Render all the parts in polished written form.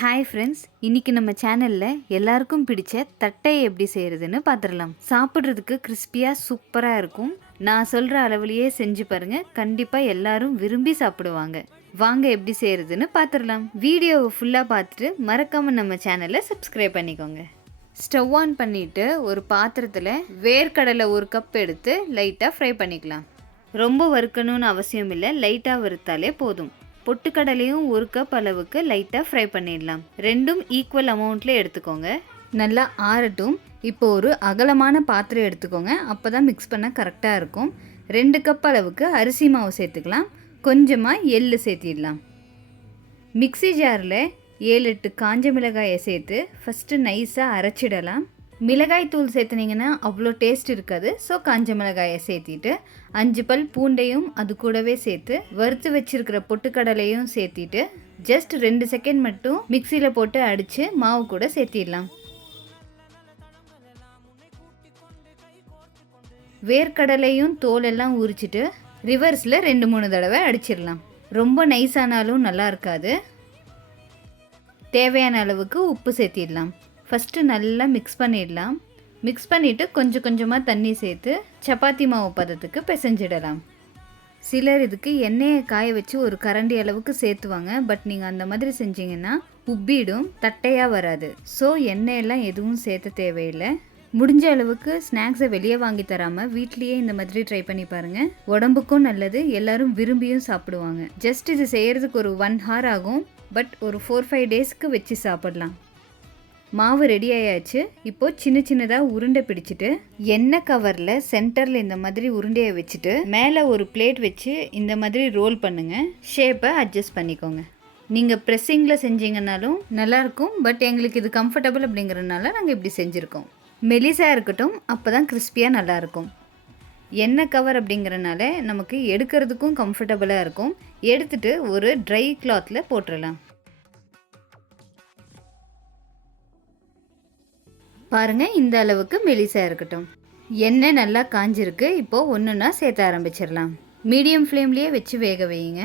Hi friends, இன்றைக்கி நம்ம சேனலில் எல்லாருக்கும் பிடிச்ச தட்டை எப்படி செய்கிறதுன்னு பார்த்துடலாம். சாப்பிட்றதுக்கு கிறிஸ்பியாக சூப்பராக இருக்கும். நான் சொல்கிற அளவுலையே செஞ்சு பாருங்கள், கண்டிப்பாக எல்லாரும் விரும்பி சாப்பிடுவாங்க. வாங்க எப்படி செய்கிறதுன்னு பார்த்துடலாம். வீடியோவை ஃபுல்லாக பார்த்துட்டு மறக்காமல் நம்ம சேனலை சப்ஸ்கிரைப் பண்ணிக்கோங்க. ஸ்டவ் ஆன் பண்ணிவிட்டு ஒரு பாத்திரத்தில் வேர்க்கடலை 1 கப் எடுத்து லைட்டாக ஃப்ரை பண்ணிக்கலாம். ரொம்ப வறுக்கணும்னு அவசியம் இல்லை, லைட்டாக வறுத்தாலே போதும். பொட்டுக்கடலையும் 1 கப் அளவுக்கு லைட்டாக ஃப்ரை பண்ணிடலாம். ரெண்டும் ஈக்குவல் அமௌண்ட்டில் எடுத்துக்கோங்க. நல்லா ஆறட்டும். இப்போ ஒரு அகலமான பாத்திரம் எடுத்துக்கோங்க, அப்போ தான் மிக்ஸ் பண்ண கரெக்டாக இருக்கும். 2 கப் அளவுக்கு அரிசி மாவு சேர்த்துக்கலாம். கொஞ்சமாக எள்ளு சேர்த்திடலாம். மிக்ஸி ஜாரில் 7-8 காஞ்ச மிளகாயை சேர்த்து ஃபஸ்ட்டு நைஸாக அரைச்சிடலாம். மிளகாய் தூள் சேர்த்துனீங்கன்னா அவ்வளோ டேஸ்ட் இருக்காது. ஸோ காஞ்ச மிளகாயை சேர்த்திட்டு 5 பல் பூண்டையும் அது கூடவே சேர்த்து வறுத்து வச்சிருக்கிற பொட்டுக்கடலையும் சேர்த்திட்டு ஜஸ்ட் 2 செகண்ட் மட்டும் மிக்சியில் போட்டு அடித்து மாவு கூட சேர்த்திடலாம். வேர்க்கடலையும் தோலெல்லாம் உரிச்சிட்டு ரிவர்ஸில் 2-3 தடவை அடிச்சிடலாம். ரொம்ப நைஸானாலும் நல்லா இருக்காது. தேவையான அளவுக்கு உப்பு சேர்த்திடலாம். ஃபஸ்ட்டு நல்லா மிக்ஸ் பண்ணிடலாம். மிக்ஸ் பண்ணிவிட்டு கொஞ்சம் கொஞ்சமாக தண்ணி சேர்த்து சப்பாத்தி மாவு பதத்துக்கு பிசைஞ்சிடலாம். சிலர் இதுக்கு எண்ணெயை காய வச்சு ஒரு கரண்டி அளவுக்கு சேர்த்துவாங்க. பட் நீங்கள் அந்த மாதிரி செஞ்சிங்கன்னா உப்பிடும், தட்டையாக வராது. ஸோ எண்ணெயெல்லாம் எதுவும் சேர்த்த தேவையில்லை. முடிஞ்ச அளவுக்கு ஸ்நாக்ஸை வெளியே வாங்கி தராமல் வீட்லேயே இந்த மாதிரி ட்ரை பண்ணி பாருங்கள். உடம்புக்கும் நல்லது, எல்லோரும் விரும்பியும் சாப்பிடுவாங்க. ஜஸ்ட் இது செய்கிறதுக்கு ஒரு 1 hour ஆகும். பட் ஒரு 4-5 டேஸ்க்கு வச்சு சாப்பிடலாம். மாவு ரெடி ஆயாச்சு. இப்போது சின்ன சின்னதாக உருண்டை பிடிச்சிட்டு எண்ணெய் கவரில் சென்டரில் இந்த மாதிரி உருண்டையை வச்சுட்டு மேலே ஒரு பிளேட் வச்சு இந்த மாதிரி ரோல் பண்ணுங்கள். ஷேப்பை அட்ஜஸ்ட் பண்ணிக்கோங்க. நீங்கள் ப்ரெஸ்ஸிங்கில் செஞ்சீங்கன்னாலும் நல்லாயிருக்கும். பட் எங்களுக்கு இது கம்ஃபர்டபுள் அப்படிங்கிறதுனால நாங்கள் இப்படி செஞ்சுருக்கோம். மெலிசாக இருக்கட்டும், அப்போ தான் கிறிஸ்பியாக நல்லாயிருக்கும். எண்ணெய் கவர் அப்படிங்கிறனால நமக்கு எடுக்கிறதுக்கும் கம்ஃபர்டபுளாக இருக்கும். எடுத்துகிட்டு ஒரு ட்ரை கிளாத்தில் போட்டுடலாம். பாருங்கள், இந்த அளவுக்கு மெலிசாக இருக்கட்டும். எண்ணெய் நல்லா காஞ்சிருக்கு. இப்போது ஒன்றுன்னா சேர்த்த ஆரம்பிச்சிடலாம். மீடியம் ஃப்ளேம்லேயே வச்சு வேக வையுங்க.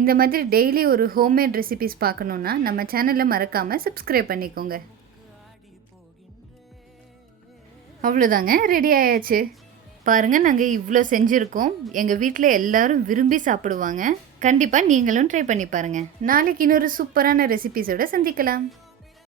இந்த மாதிரி டெய்லி ஒரு ஹோம்மேட் ரெசிபிஸ் பார்க்கணுன்னா நம்ம சேனலில் மறக்காமல் சப்ஸ்கிரைப் பண்ணிக்கோங்க. அவ்வளோதாங்க, ரெடி ஆயாச்சு. பாருங்கள், நாங்கள் இவ்வளோ செஞ்சுருக்கோம். எங்கள் வீட்டில் எல்லோரும் விரும்பி சாப்பிடுவாங்க. கண்டிப்பாக நீங்களும் ட்ரை பண்ணி பாருங்கள். நாளைக்கு இன்னொரு சூப்பரான ரெசிபிஸோடு சந்திக்கலாம்.